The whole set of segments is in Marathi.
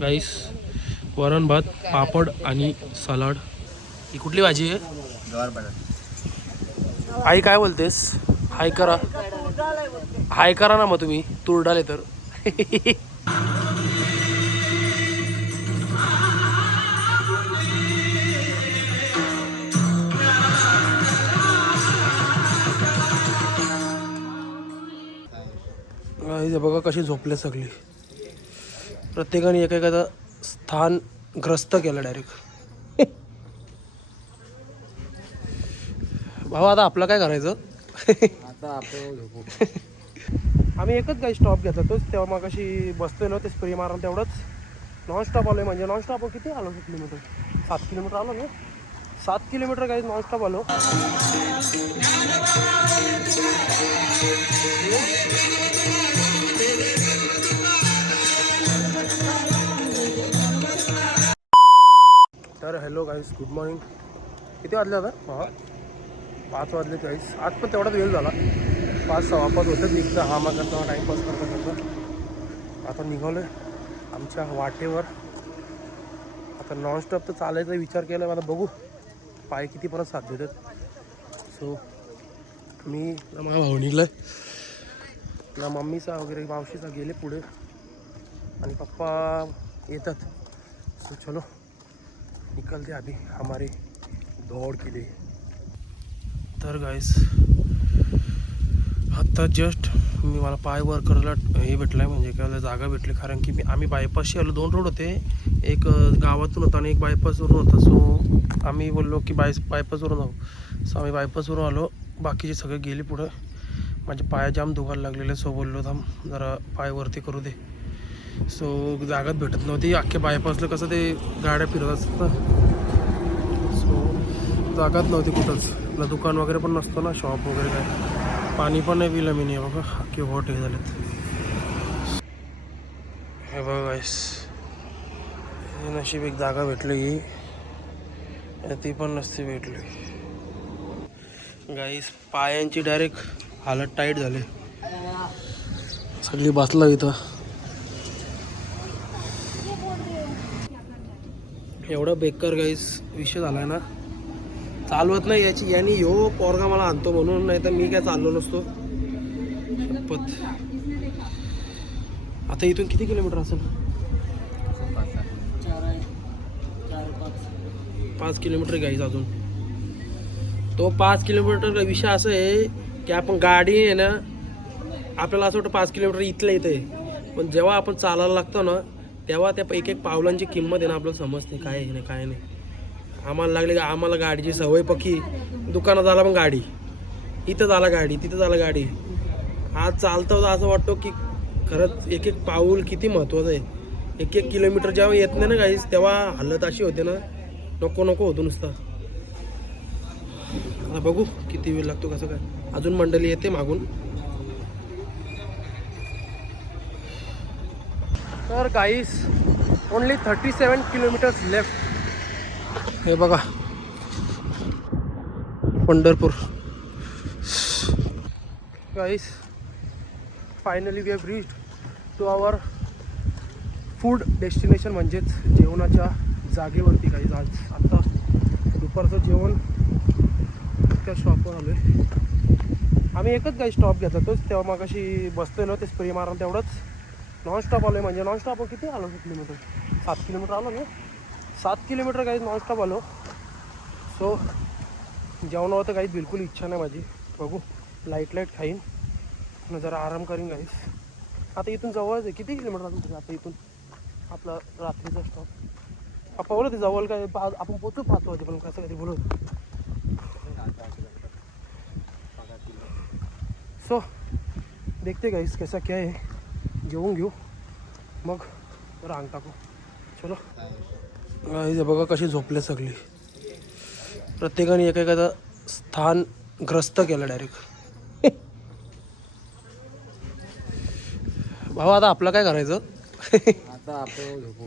गाईस वरण भात पापड आणि सलाड। ही कुठली भाजी आहे? गवार बटाटा। आई काय बोलतेस? हाय करा, हाय करा ना मग तुम्ही तूर डाल तर। बघा कशी झोपले सगळी, प्रत्येकाने एकेकाचं स्थान ग्रस्त केलं डायरेक्ट। भाऊ आता आपलं काय करायचं? आता आपण झोपू। आम्ही एकच काही स्टॉप घेत होतो तेव्हा मग अशी बसलेलो ते स्प्रे मारून तेवढंच नॉनस्टॉप आलो। म्हणजे नॉनस्टॉप किती आलो? 7 किलोमीटर, 7 किलोमीटर आलो ना, 7 किलोमीटर काही नॉनस्टॉप आलो। तर हॅलो गाईस, गुड मॉर्निंग। किती वाजले आता? 5 वाजले गाईस। आज पण तेवढाच वेळ झाला, 5 सव्वा 5 होतं निघतं हा मग करता टाईमपास करता आता निघालो आहे आमच्या वाटेवर। आता नॉनस्टॉप तर चालायचा विचार केला मला, बघू पाय किती परत साथ देतात। सो मी माझा भाऊ निघला, ना मम्मीचा वगैरे मावशीचा गेले पुढे आणि पप्पा येतात। सो चलो निकलते अभी हमारी दौड़ के लिए। तर गाइस आत्ता जस्ट मला पाय वर करायला हे भेटलं आहे, म्हणजे काय जागा भेटली, कारण की आम्ही बायपासशी आलो। 2 रोड होते, एक गावातून होता आणि एक बायपासवरून होता। सो आम्ही बोललो की बायपासवरून जाऊ। सो आम्ही बायपासवरून आलो, बाकीचे सगळे गेले पुढं। माझे पाय जाम दुखायला लागलेले, सो बोललो थांब जरा पाय वरती करू दे। सो जागाच भेटत नव्हती, अख्ख्या बायपासला कसं ते गाड्या फिरत असतात ना, सो जागाच नव्हती कुठंच, ना दुकान वगैरे पण नसतं ना, शॉप वगैरे काय। पाणी पण नाही पिलं मी, नाही बघा अख्खे हॉट हे झालेत। हे बघा गाईस, नशीब एक जागा भेटली ही, ती पण नसती भेटली। गाईस पायांची डायरेक्ट हालत टाईट झाली, सगळी बसला इथं। एवढा बेकार गाईस विषय झालाय ना, चालवत नाही याची यानी ह्यो पोरगा मला आणतो म्हणून, नाही तर मी काय चाललो नसतो शपथ। आता इथून किती किलोमीटर असेल? 5 किलोमीटर गाईस अजून। तो 5 किलोमीटर विषय असं आहे की आपण गाडी आहे ना, आपल्याला असं वाटतं 5 किलोमीटर इथलं इथं आहे, पण जेव्हा आपण चालायला लागतो ना तेव्हा त्या एक एक पावलांची किंमत आहे ना आपल्याला समजते, काय आहे ना काय नाही। आम्हाला लागले का आम्हाला गाडीची सवय पक्की, दुकानात झाला पण गाडी, इथं झाला गाडी, तिथं झाला गाडी। आज चालतं होतं असं वाटतं की खरंच एक एक पाऊल किती महत्त्वाचं आहे। एक एक किलोमीटर जेव्हा येत नाही ना गाईस, तेव्हा हालत अशी होते ना, नको नको होतो नुसतं। आता बघू किती वेळ लागतो कसं काय, अजून मंडळी येते मागून। तर गाईस ओनली 37 किलोमीटर्स लेफ्ट। हे बघा Pandharpur. Guys finally we have reached to our food destination, म्हणजेच जेवणाच्या जागेवरती। गाईस आज आता दुपारचं जेवण त्या स्टॉपवर आलो आहे। आम्ही एकच काही स्टॉप घेत होतो तेव्हा मग अशी बसलेलो ते स्प्रे मारून तेवढंच नॉनस्टॉप आलो आहे। म्हणजे नॉनस्टॉप किती आलो? 7 किलोमीटर, 7 किलोमीटर आलो ना, 7 किलोमीटर काही नॉनस्टॉप आलो। सो जेवणावर तर काहीच बिलकुल इच्छा नाही माझी, बघू लाईट खाईन आणि जरा आराम करीन गाईस। आता इथून जवळच आहे, किती किलोमीटर अजून आता इथून आपला रात्रीचा स्टॉप? पप्पा बोलत होते जवळ काय आपण पोचू 5 वाजे, पण कसं कधी बोलत। सो देखते गाइस कैसा क्या है, जेवून घेऊ मग रांग टाकू। चलो गाईस बघा कशी झोपले सगळी, प्रत्येकाने एकेकाचं स्थान ग्रस्त केलं डायरेक्ट। भाऊ आता आपलं काय करायचं? आता आपण झोपू।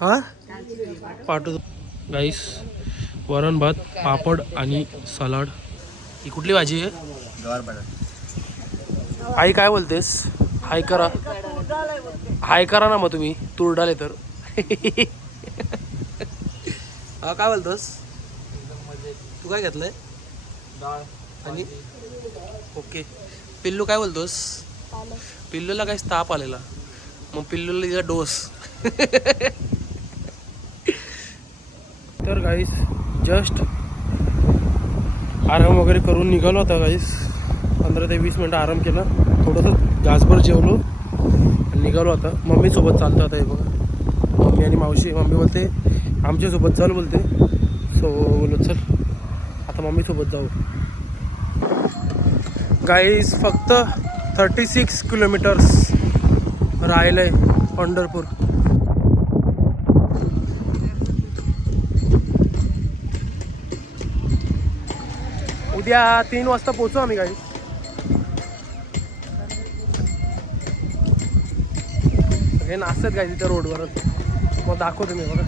हा पाठवतो गाईस, वरण भात पापड आणि सलाड। ही कुठली भाजी आहे? गवार बटाटा। आई काय बोलतेस? हाय करा, हाय करा ना मग तुम्ही तुरडाले तर. हा काय बोलतोस? तू काय घेतलंय? डाळ आणि ओके. पिल्लू काय बोलतोस? पिल्लूला काही ताप आलेला, मग पिल्लूला तिचा डोस. तर गाईस जस्ट आराम वगैरे करून निघालो होता गाईस. 15 ते 20 मिनटं आराम केला, थोडंसं घासभर जेवलो आणि निघालो आता. मम्मीसोबत चालतो आता. हे बघा मम्मी आणि मावशी. मम्मी बोलते आमच्यासोबत चाल बोलते. सो बोलत चल आता मम्मीसोबत जाऊ. गाईस फक्त 36 किलोमीटर्स राहिलं आहे पंढरपूर. उद्या 3 वाजता पोहोचू आम्ही गाईस. हे नाचतात गाईस इथं रोडवरच. मग दाखवतो मी बघा.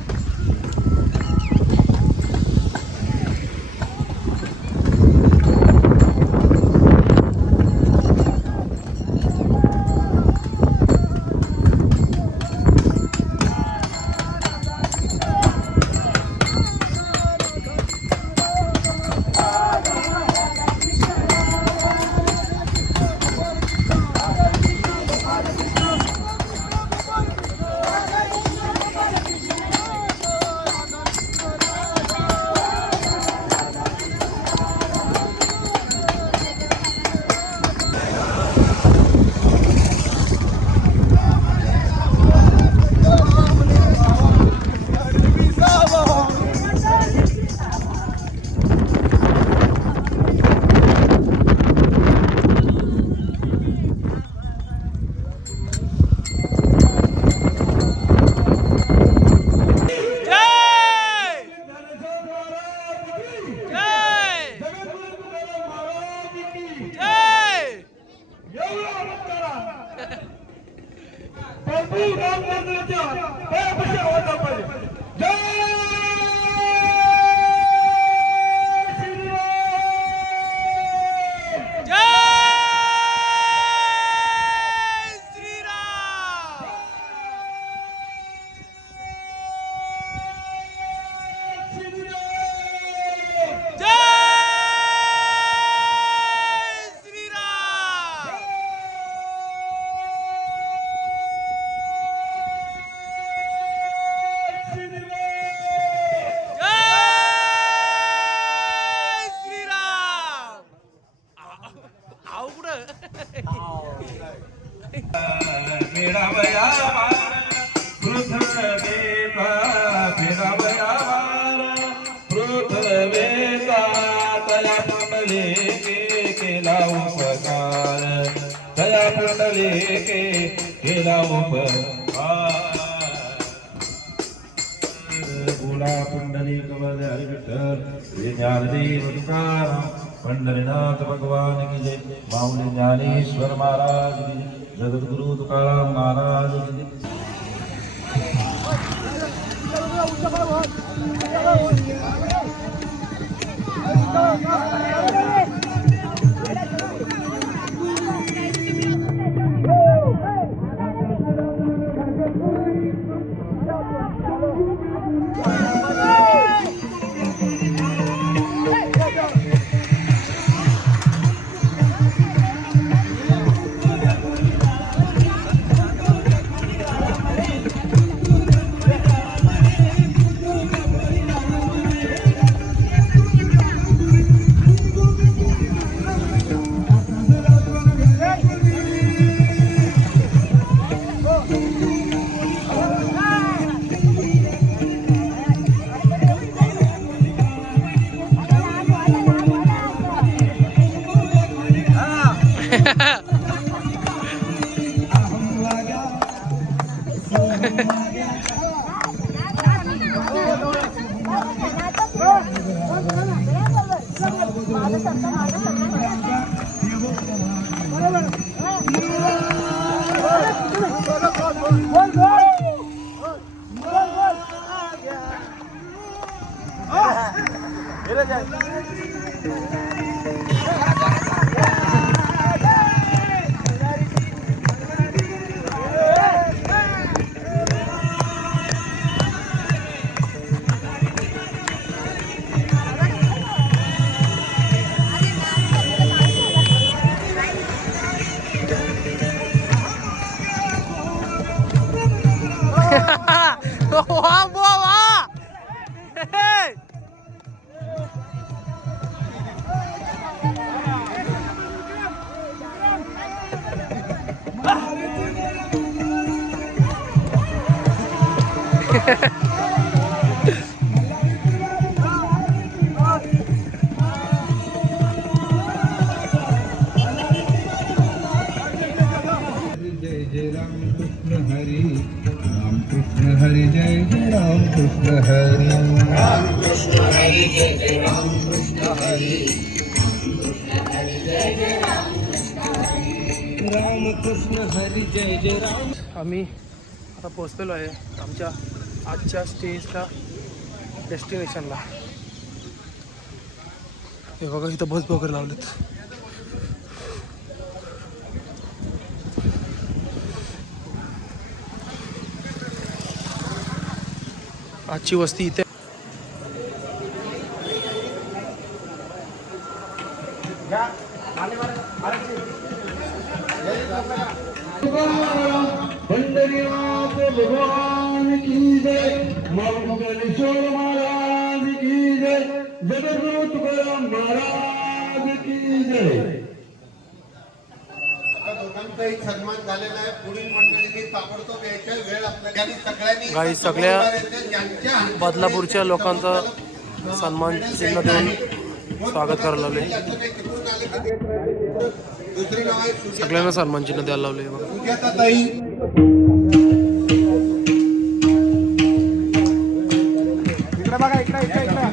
पंढरीनाथ भगवान की जय. माऊली ज्ञानेश्वर महाराज की जय. जगद्गुरु तुकाराम महाराज की जय. वा वा वा. जय जय राम कृष्ण हरी राम कृष्ण हरी जय जय राम कृष्ण हरी राम कृष्ण हरी जय जय राम कृष्ण हरी राम कृष्ण हरी जय जय राम. आम्ही आता पोहोचलेलो आहे आमच्या आजच्या स्टेजच्या डेस्टिनेशनला. हे बघा इथं बस वगैरे लावलेत. आजची वस्ती इथे. पंढरीनाथ भगवान की जय मंगलेश्वर महाराज की जय जगद्गुरु तुकाराम महाराज की जय. दोघांचाही सन्मान झालेला आहे. पुढील मंडळींनी ताबडतोब यायच्या वेळ आपल्याला सगळ्यांनी काही सगळ्या बदलापूरच्या लोकांचा सन्मान चिन्ह देऊन स्वागत करायला लावले. दुसरी नाव आहे सगळ्यांना सन्मान चिन्ह द्यायला लावले. बघा सुजाताताई. इकडे बघा इकडे इकडे इकडे.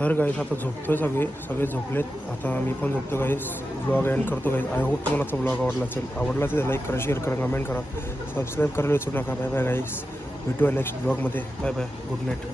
तर गाईस आता झोपतोय सगळे झोपलेत. आता मी पण झोपतो गाईस. ब्लॉग एंड करतो गाईस. आय होप तुम्हाला तो ब्लॉग आवडला असेल लाईक करा, शेअर करा, कमेंट करा, सबस्क्राईब करायला विसरू नका. Bye bye guys. भेटूया नेक्स्ट ब्लॉगमध्ये. Bye bye. Good night.